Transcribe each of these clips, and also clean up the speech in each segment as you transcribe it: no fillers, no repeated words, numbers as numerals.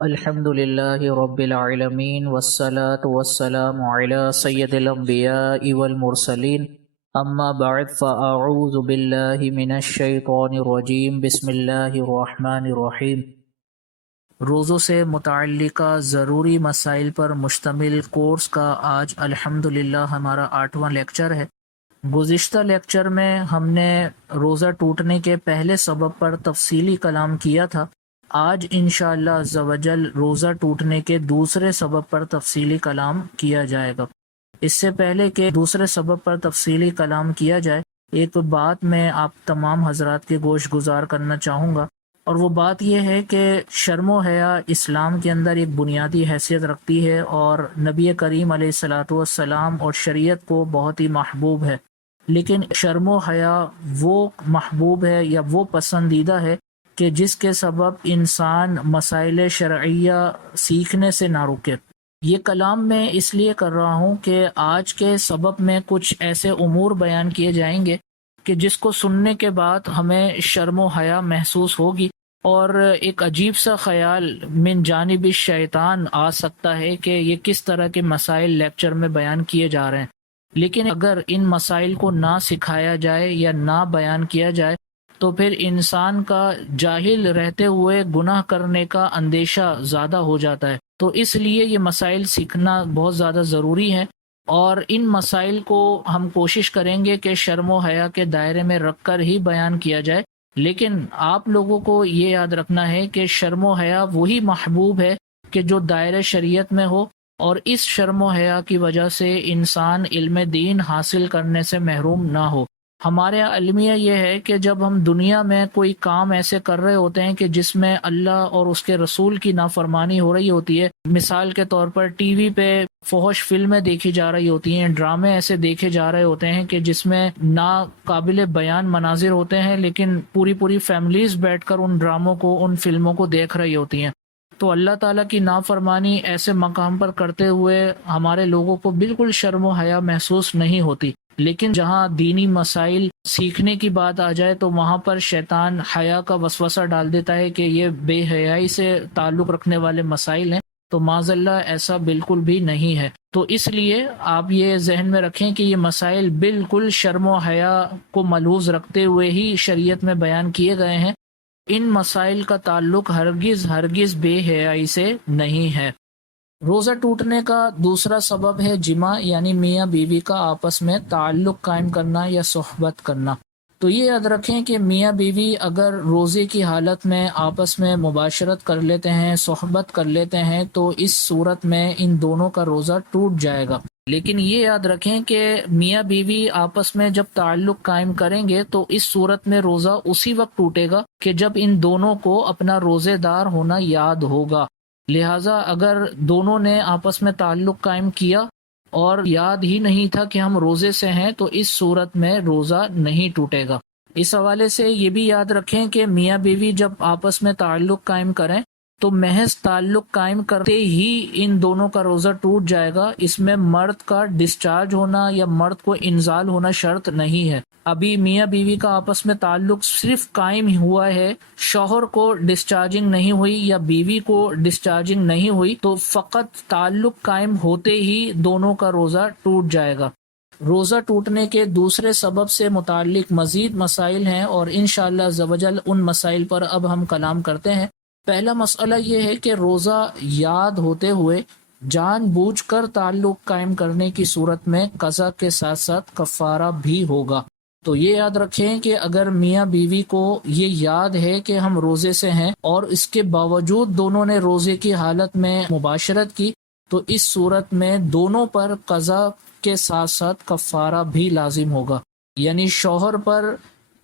الحمد للہ رب العالمین والصلاة والسلام علی سید الانبیاء والمرسلین اما بعد فاعوذ باللہ من الشیطان الرجیم بسم اللہ الرحمن الرحیم۔ روزوں سے متعلقہ ضروری مسائل پر مشتمل کورس کا آج الحمدللہ ہمارا 8واں لیکچر ہے۔ گزشتہ لیکچر میں ہم نے روزہ ٹوٹنے کے پہلے سبب پر تفصیلی کلام کیا تھا۔ آج انشاءاللہ عز و جل روزہ ٹوٹنے کے دوسرے سبب پر تفصیلی کلام کیا جائے گا۔ اس سے پہلے کہ دوسرے سبب پر تفصیلی کلام کیا جائے، ایک بات میں آپ تمام حضرات کے گوش گزار کرنا چاہوں گا، اور وہ بات یہ ہے کہ شرم و حیا اسلام کے اندر ایک بنیادی حیثیت رکھتی ہے، اور نبی کریم علیہ الصلاۃ والسلام اور شریعت کو بہت ہی محبوب ہے۔ لیکن شرم و حیا وہ محبوب ہے یا وہ پسندیدہ ہے کہ جس کے سبب انسان مسائل شرعیہ سیکھنے سے نہ رکے۔ یہ کلام میں اس لیے کر رہا ہوں کہ آج کے سبب میں کچھ ایسے امور بیان کیے جائیں گے کہ جس کو سننے کے بعد ہمیں شرم و حیا محسوس ہوگی، اور ایک عجیب سا خیال من جانب الشیطان آ سکتا ہے کہ یہ کس طرح کے مسائل لیکچر میں بیان کیے جا رہے ہیں۔ لیکن اگر ان مسائل کو نہ سکھایا جائے یا نہ بیان کیا جائے تو پھر انسان کا جاہل رہتے ہوئے گناہ کرنے کا اندیشہ زیادہ ہو جاتا ہے۔ تو اس لیے یہ مسائل سیکھنا بہت زیادہ ضروری ہے، اور ان مسائل کو ہم کوشش کریں گے کہ شرم و حیا کے دائرے میں رکھ کر ہی بیان کیا جائے۔ لیکن آپ لوگوں کو یہ یاد رکھنا ہے کہ شرم و حیا وہی محبوب ہے کہ جو دائرہ شریعت میں ہو، اور اس شرم و حیا کی وجہ سے انسان علم دین حاصل کرنے سے محروم نہ ہو۔ ہمارے المیہ یہ ہے کہ جب ہم دنیا میں کوئی کام ایسے کر رہے ہوتے ہیں کہ جس میں اللہ اور اس کے رسول کی نافرمانی ہو رہی ہوتی ہے، مثال کے طور پر ٹی وی پہ فحش فلمیں دیکھی جا رہی ہوتی ہیں، ڈرامے ایسے دیکھے جا رہے ہوتے ہیں کہ جس میں ناقابل بیان مناظر ہوتے ہیں، لیکن پوری فیملیز بیٹھ کر ان ڈراموں کو، ان فلموں کو دیکھ رہی ہوتی ہیں، تو اللہ تعالیٰ کی نافرمانی ایسے مقام پر کرتے ہوئے ہمارے لوگوں کو بالکل شرم و حیا محسوس نہیں ہوتی۔ لیکن جہاں دینی مسائل سیکھنے کی بات آ جائے تو وہاں پر شیطان حیا کا وسوسہ ڈال دیتا ہے کہ یہ بے حیائی سے تعلق رکھنے والے مسائل ہیں، تو معاذ اللہ ایسا بالکل بھی نہیں ہے۔ تو اس لیے آپ یہ ذہن میں رکھیں کہ یہ مسائل بالکل شرم و حیا کو ملحوظ رکھتے ہوئے ہی شریعت میں بیان کیے گئے ہیں۔ ان مسائل کا تعلق ہرگز بے حیائی سے نہیں ہے۔ روزہ ٹوٹنے کا دوسرا سبب ہے جماع، یعنی میاں بیوی کا آپس میں تعلق قائم کرنا یا صحبت کرنا۔ تو یہ یاد رکھیں کہ میاں بیوی اگر روزے کی حالت میں آپس میں مباشرت کر لیتے ہیں، صحبت کر لیتے ہیں، تو اس صورت میں ان دونوں کا روزہ ٹوٹ جائے گا۔ لیکن یہ یاد رکھیں کہ میاں بیوی آپس میں جب تعلق قائم کریں گے تو اس صورت میں روزہ اسی وقت ٹوٹے گا کہ جب ان دونوں کو اپنا روزے دار ہونا یاد ہوگا۔ لہٰذا اگر دونوں نے آپس میں تعلق قائم کیا اور یاد ہی نہیں تھا کہ ہم روزے سے ہیں، تو اس صورت میں روزہ نہیں ٹوٹے گا۔ اس حوالے سے یہ بھی یاد رکھیں کہ میاں بیوی جب آپس میں تعلق قائم کریں تو محض تعلق قائم کرتے ہی ان دونوں کا روزہ ٹوٹ جائے گا۔ اس میں مرد کا ڈسچارج ہونا یا مرد کو انزال ہونا شرط نہیں ہے۔ ابھی میاں بیوی کا آپس میں تعلق صرف قائم ہوا ہے، شوہر کو ڈسچارجنگ نہیں ہوئی یا بیوی کو ڈسچارجنگ نہیں ہوئی، تو فقط تعلق قائم ہوتے ہی دونوں کا روزہ ٹوٹ جائے گا۔ روزہ ٹوٹنے کے دوسرے سبب سے متعلق مزید مسائل ہیں، اور انشاءاللہ عز و جل ان مسائل پر اب ہم کلام کرتے ہیں۔ پہلا مسئلہ یہ ہے کہ روزہ یاد ہوتے ہوئے جان بوجھ کر تعلق قائم کرنے کی صورت میں قضا کے ساتھ ساتھ کفارہ بھی ہوگا۔ تو یہ یاد رکھیں کہ اگر میاں بیوی کو یہ یاد ہے کہ ہم روزے سے ہیں اور اس کے باوجود دونوں نے روزے کی حالت میں مباشرت کی، تو اس صورت میں دونوں پر قضا کے ساتھ ساتھ کفارہ بھی لازم ہوگا۔ یعنی شوہر پر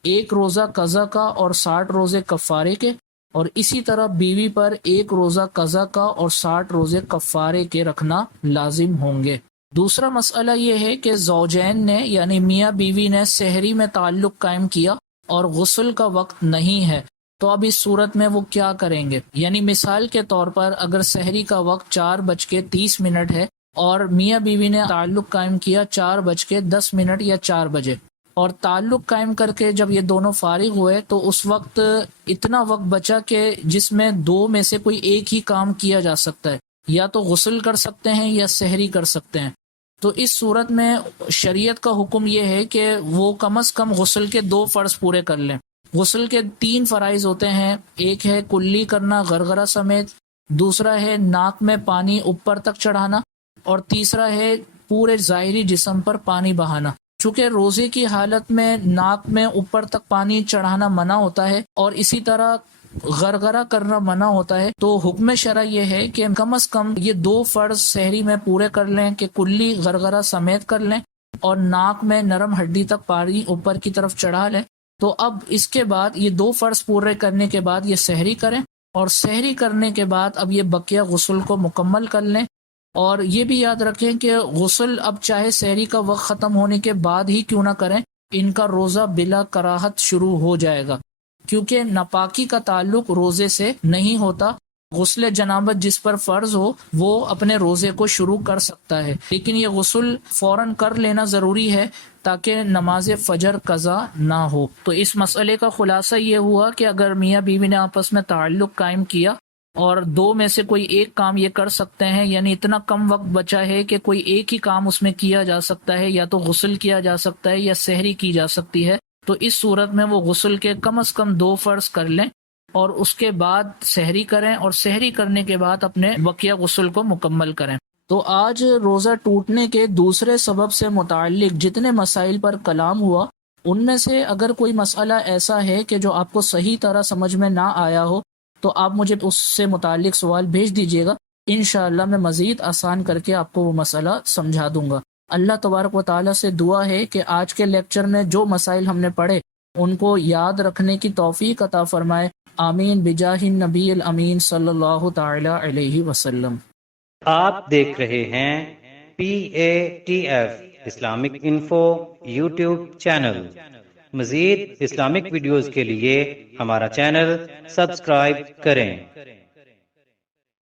1 روزہ قضا کا اور 60 روزے کفارے کے، اور اسی طرح بیوی پر 1 روزہ قضا کا اور 60 روزے کفارے کے رکھنا لازم ہوں گے۔ دوسرا مسئلہ یہ ہے کہ زوجین نے یعنی میاں بیوی نے سحری میں تعلق قائم کیا اور غسل کا وقت نہیں ہے، تو اب اس صورت میں وہ کیا کریں گے؟ یعنی مثال کے طور پر اگر سحری کا وقت 4:30 ہے اور میاں بیوی نے تعلق قائم کیا 4:10 یا 4 بجے، اور تعلق قائم کر کے جب یہ دونوں فارغ ہوئے تو اس وقت اتنا وقت بچا کہ جس میں دو میں سے کوئی ایک ہی کام کیا جا سکتا ہے، یا تو غسل کر سکتے ہیں یا سحری کر سکتے ہیں۔ تو اس صورت میں شریعت کا حکم یہ ہے کہ وہ کم از کم غسل کے 2 فرض پورے کر لیں۔ غسل کے 3 فرائض ہوتے ہیں، ایک ہے کلی کرنا غرغرہ سمیت، دوسرا ہے ناک میں پانی اوپر تک چڑھانا، اور تیسرا ہے پورے ظاہری جسم پر پانی بہانا۔ چونکہ روزے کی حالت میں ناک میں اوپر تک پانی چڑھانا منع ہوتا ہے اور اسی طرح غرغرہ کرنا منع ہوتا ہے، تو حکم شرع یہ ہے کہ کم از کم یہ 2 فرض سحری میں پورے کر لیں کہ کلی غرغرہ سمیت کر لیں اور ناک میں نرم ہڈی تک پانی اوپر کی طرف چڑھا لیں۔ تو اب اس کے بعد یہ 2 فرض پورے کرنے کے بعد یہ سحری کریں، اور سحری کرنے کے بعد اب یہ بقیہ غسل کو مکمل کر لیں۔ اور یہ بھی یاد رکھیں کہ غسل اب چاہے سحری کا وقت ختم ہونے کے بعد ہی کیوں نہ کریں، ان کا روزہ بلا کراہت شروع ہو جائے گا، کیونکہ ناپاکی کا تعلق روزے سے نہیں ہوتا۔ غسل جنابت جس پر فرض ہو وہ اپنے روزے کو شروع کر سکتا ہے، لیکن یہ غسل فوراً کر لینا ضروری ہے تاکہ نماز فجر قضا نہ ہو۔ تو اس مسئلے کا خلاصہ یہ ہوا کہ اگر میاں بیوی نے آپس میں تعلق قائم کیا اور 2 میں سے کوئی ایک کام یہ کر سکتے ہیں، یعنی اتنا کم وقت بچا ہے کہ کوئی ایک ہی کام اس میں کیا جا سکتا ہے، یا تو غسل کیا جا سکتا ہے یا سحری کی جا سکتی ہے، تو اس صورت میں وہ غسل کے کم از کم 2 فرض کر لیں اور اس کے بعد سحری کریں، اور سحری کرنے کے بعد اپنے بقیہ غسل کو مکمل کریں۔ تو آج روزہ ٹوٹنے کے دوسرے سبب سے متعلق جتنے مسائل پر کلام ہوا، ان میں سے اگر کوئی مسئلہ ایسا ہے کہ جو آپ کو صحیح طرح سمجھ میں نہ آیا ہو تو آپ مجھے اس سے متعلق سوال بھیج دیجیے گا، انشاءاللہ میں مزید آسان کر کے آپ کو وہ مسئلہ سمجھا دوں گا۔ اللہ تبارک و تعالیٰ سے دعا ہے کہ آج کے لیکچر میں جو مسائل ہم نے پڑھے ان کو یاد رکھنے کی توفیق عطا فرمائے، آمین بجاہ النبی الامین صلی اللہ تعالی علیہ وسلم۔ آپ دیکھ رہے ہیں PATF Islamic info YouTube channel. مزید اسلامک ویڈیوز کے لیے ہمارا چینل سبسکرائب کریں۔